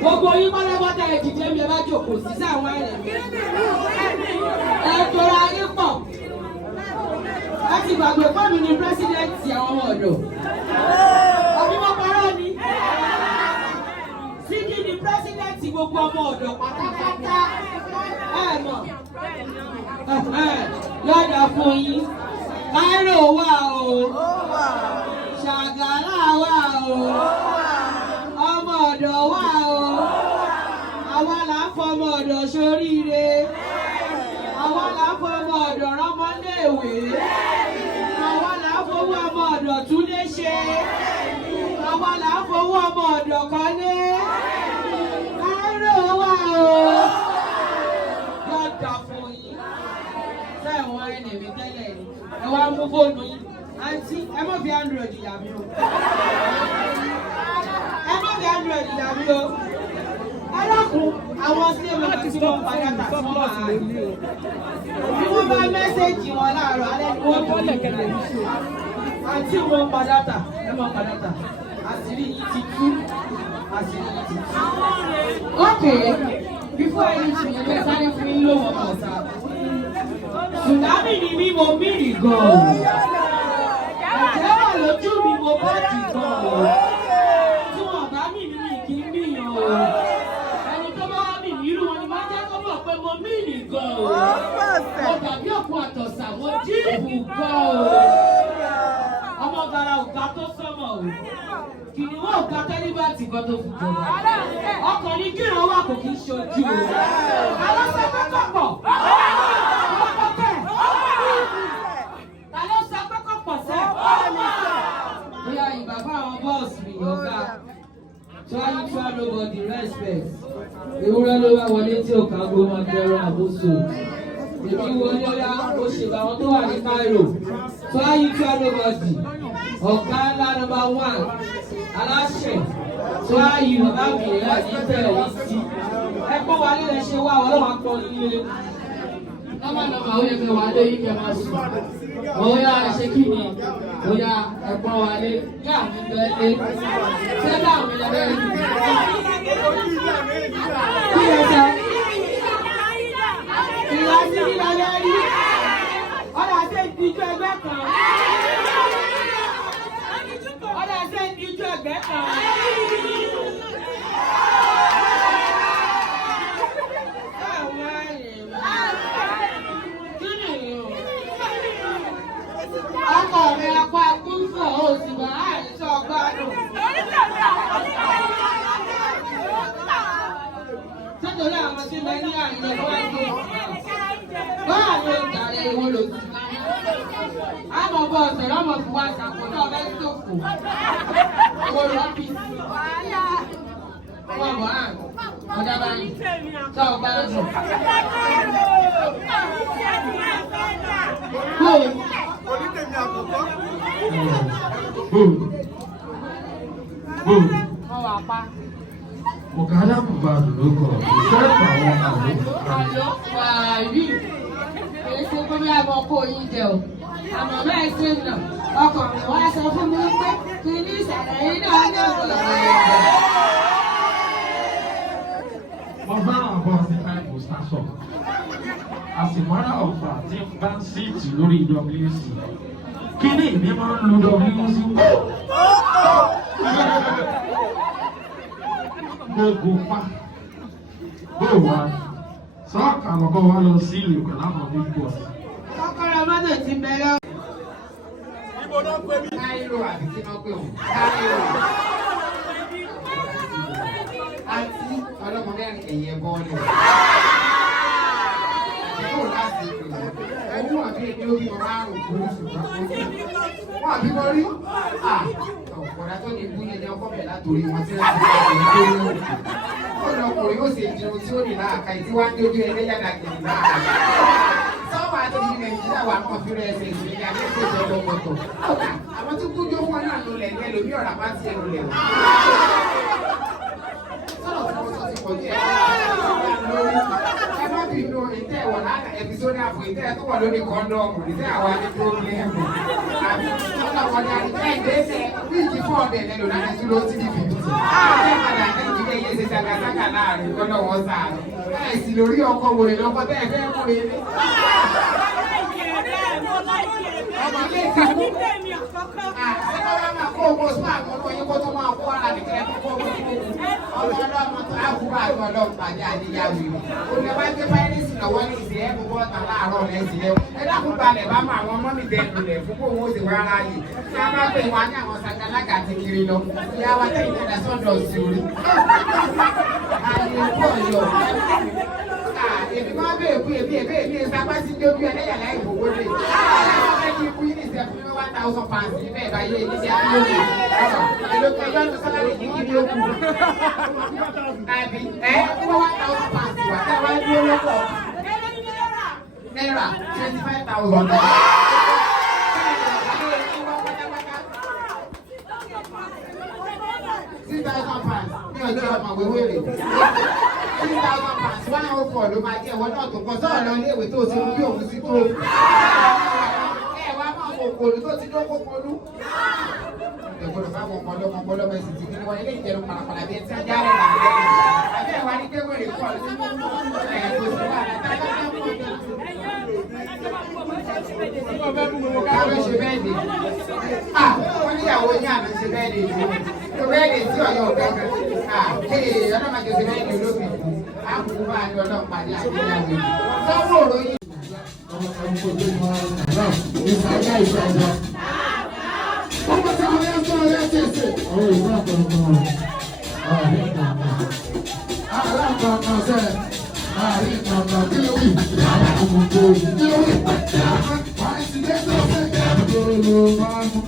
Gbogbo yín pátápátá ẹ dìde mi ẹ bá jókòó sí sáwọn ẹ̀rẹ̀ mi. Ẹ tora yín pọ̀. Ẹ ti gbàgbé fọ́ọ̀mù ní pírẹ́sídẹ̀ntì àwọn ọmọ ọ̀dọ́. Ọbí wọn parọ́ ni. SIDI ni pírẹ́sídẹ̀ntì gbogbo ọmọ ọ̀dọ́ pátápátá. Ẹ mọ̀. Lọ́dà fún yín. Káírò wà o. Ṣàgárà wà o. Ọmọ ọ̀dọ̀ wà o. Àwa là ń fọmọ ọ̀dọ̀ ṣoríire. Àwa là ń fọmọ ọ̀dọ̀ rọ́mọléèwé. Àwa là ń fowó ọmọ ọ̀dọ̀ túnlé ṣe. Àwa là ń fowó ọmọ ọ̀dọ̀ kọ́lé. Káírò wà o. Lọ́dà fún yín. Sẹ́wọ̀n ẹnìmí tẹ́lẹ̀ ni. Ẹ wá mú fóònù yín. Aunty, ẹ má fi Android yà mí o. Ẹ má fi Android yà mí o. Ẹ dákun àwọn sílẹ̀mù náà tí wọ́n padà tà tí wọ́n máa rí. Bí wọ́n bá mẹ́sẹ̀jì wọn láàárọ̀ alẹ́ ni wọ́n tó lè kẹ́lẹ̀ ní ṣe. Àǹtí wọn padà tà, ẹ má padà tà. Àṣírí yìí ti tú. Àṣírí yìí ti tú. Okay, before anything, ẹ bẹ sáré fún yín lówó ọ̀sà. Tsunami ni mí mo mìrì gan-an. Ẹ̀jẹ̀ wà lójú mi mo bá jì gan-an. Tí wọ́n bá mì mí kì í mìyàn o. Ẹni tó bá wá mì mí irú wọn ni máa jẹ́ kó mọ̀ pé mo mìrì gan-an. Mo dàbí òkú àtọ̀sà mo jíìbù gan-an. Ọmọ gara òga tó sọ́mọ̀ o. Kìnìún òga tẹ́lifà tì kan tó fún jọba. Ọkàn ní kíran wà kò kí ń ṣojú o. Alọ́sẹ̀ pẹ́kọ̀ pọ̀. Bóyá ìbàbá àwọn bọ́ọ̀sì mi ọ̀gá try nobody respect. Ewúrẹ́ ló wá wọlé tí òkà gbọ́mọ jẹrọ àbóso. Èmi wọlé ọ̀yá ó ṣe àwọn tó wà ní Cairo. Try nobody. Ọ̀gá ńlá number 1. Aláṣẹ. Try bàbá mi rẹ̀ ní bẹ̀rẹ̀ sí. Ẹ pọ́n wa lílẹ̀ ṣe wá ọlọ́wà pọ̀ nílé. Nọ́mà ó yẹ kẹ́ wà lé yín kẹ́ máa sùn. Oya ṣe kí ni? Oya ẹ̀pọ̀n wa lé. Yá mi bẹ́ẹ̀ lé. Sẹ́dá mi lẹ bẹ́ẹ̀ ni. Kí ẹ sọ? Ìlà sí ìlà lẹ́rí. Ọ̀dà ṣe ìdíjú ẹgbẹ́ kan. Ọ̀dà ṣe ìdíjú ẹgbẹ́ kan. Ọkọ mi akọ akúnfọ̀ òsì wà àìsàn ọgbàdùn. Nítorí àwọn tí wọ́n ní àìlọ́ wájú. Báà ló ń tàrẹ ìwọ lò sí. Àmọ̀ bọ̀ ọ̀sẹ̀ lọ́mọ̀ fún wa ṣàkóso ọ̀bẹ sófò. Owó rọ́bì. Wọ́n bọ̀ á. Ọjà báyìí. Sọ ọgbàdùn. Onítẹ̀mí àkọ́kọ́. Mọ̀kádà kò bá lóko, ìfẹ́ pa àwọn àlọ́. Àlọ́ fàáyì. Èyí ṣe pé bí a mọ̀ kó yín jẹ o. Àmọ̀ bẹ́ẹ̀ ṣe nà. Ọkọ̀ mi wá sọ fún mi pé kí ní ìṣẹ̀lẹ̀ yìí náà ní ọ̀gbọ̀n. Mo bá àwọn bọ́ọ̀sì táìpù sásọ̀. Àsìmọ́ra ọ̀fà tí ń bá ń síìtì lórí WC. Kí ni ìní máa ń lo WC? Gbogbo pa. Bóò wá. Sọ́ọ̀kà àkọ́kọ́ wá lọ sí ìlú pẹ̀lú àwọn big boss. Kọ́kọ́rọ́ mọ́tò ti bẹ̀rẹ̀. Ibo náà pè mí. Káírò àti kí wọ́n pè wọ́n. Káírò. Àti ọlọ́mọdé ẹ̀yẹ bọ́ọ̀lù. Owó àbí ẹni ó bí ọmọ àrùn kúrò ṣùgbọ́n wọ́n àbí wọ́n rí. Ọ̀pọ̀dá tó ní ìbúyẹ ní ọkọ̀ bẹ̀ látòrí wọn tí wọ́n ti ṣe ìdílé lórí. Ọ̀nà ọkùnrin yóò ṣe ìdúró tí ó ní láàka ìdí wá ń dé ojú ẹlẹ́yàdà kìí láàka. Sọ́mọ wà á tóbi Nàìjíríà wà kàn fi rẹ̀ ẹsẹ̀ ìgbéga ní ìgbésẹ̀ ọ̀pọ̀tọ̀. Àwọn tí kú jó wọn náà lulẹ̀ ní ẹlòmí ọ̀rá bá ti ẹnu lẹ̀ wọ́n. Sọ̀rọ̀ tí mo sọ ti pọ̀ jẹ́ ẹ má bí inú ìtẹ́ ẹ̀wọ̀n láti ẹ̀písọ́dì àpò ìtẹ́ tó wà lórí kọ́ńdọ̀mù ìtẹ́ àwa ní pírọ́blẹ́mù. Àbí ọ̀nà ọ̀dà ìtẹ́ ìgbésẹ̀ bíìkì fọ́ọ̀dẹ̀ lẹ́nu láti tún ló ti di fìdí. Ẹ padà Nàìjíríà yẹn ṣe ṣàgàṣàgà láàrin kọ́ńdọ̀ wọn sáà. Ẹ sì lórí ọkọ̀ wòlé lọ́kọ́ tẹ́ ẹ fẹ́ mú ilé. Ọmọ ilé ìkàwé. Àṣẹ máa kó owó sún àwọn ọmọ yín kó tó máa kó ara nìkan ẹ̀ kó owó sún ọmọ ọlọ́mọ tó àbúrò àti ọlọ́pàá ní àdéyàwó yìí. Olè bá gbé fáírẹ́sì lọ́wọ́ ní ìsìn ẹ̀ gbogbo ọ̀tá láàárọ̀ lẹ́sìn ẹ̀. Ẹ dákun balẹ̀ bá mọ àwọn ọmọ mi dẹ́nu rẹ̀ fún kó owó sì wá ara yìí. Tí a bá pè wá ní àwọn sàkálágà ti kiri lọ, ìyá wa tẹ̀ ìtẹ̀dá sọ́dọ̀ sí orí. Àyè pọ̀ yọ. Èmi máa bèèrè fún èmi ìsapá sí dé ojú ẹlẹ́yàlá ìfowó lè. Ẹ kí ikú yìí nìṣẹ́ fún mi £1,000 níbẹ̀ ìbáyé yìí ṣe àlóyè. Èlò pẹ̀lú ọdún sálárì yìí kí ni ó kù. Àbí fún £1,000 wà táwa ń dúró lọ́pọ̀. Náírà 25,000. £6,000 ní ọjọ́ ọmọ wéwèrè. £3,000 104 ló máa jẹ́ ìwọ náà tó kọ́ sọ́ọ̀ lọ ilé ìwé tó ti bí òun sí tó. Ẹ wá máa mọ òkòlù tó ti dókó polú. Ìgbọ́dọ̀ bá wọn ọmọlọ́mọ ẹ̀sìn ti kíni wọn ilé ìjẹun pàlàpàlà bí ẹni tí wọ́n járe là ń bẹ̀rẹ̀. Àbí ẹ̀wá ní kéwèrè kọ́ ọ̀lú tó ń bọ̀ ẹ̀ kò sí wà látàkà káwé ṣe bẹ́ẹ̀ dé. Wọ́n níyàwó ní àná ṣe bẹ́ẹ̀ dé ìlú. Tó bẹ́ẹ̀ dé sí ọ̀yọ́ ọ̀gá kan. Ọlọ́mọdé ṣe bẹ́ẹ̀ dé olóògbé. Àbùkù bá a ní ọlọ́pàá ní àgbéyàwó. Sọ́wọ́ òròyìn. Ọmọ tí wọ́n yẹ sọ ọ́ ṣẹ̀ṣẹ̀. Ọ̀rọ̀ ìlú àkọ́kọ́ ààrin kankan. Ààrin kankan sẹ́, ààrin kankan kí ló wí? Àwọn ọmọ tó yìí kí ló wí? Wọ́n ti dé sọ́sẹ̀. Kí ló máa mú?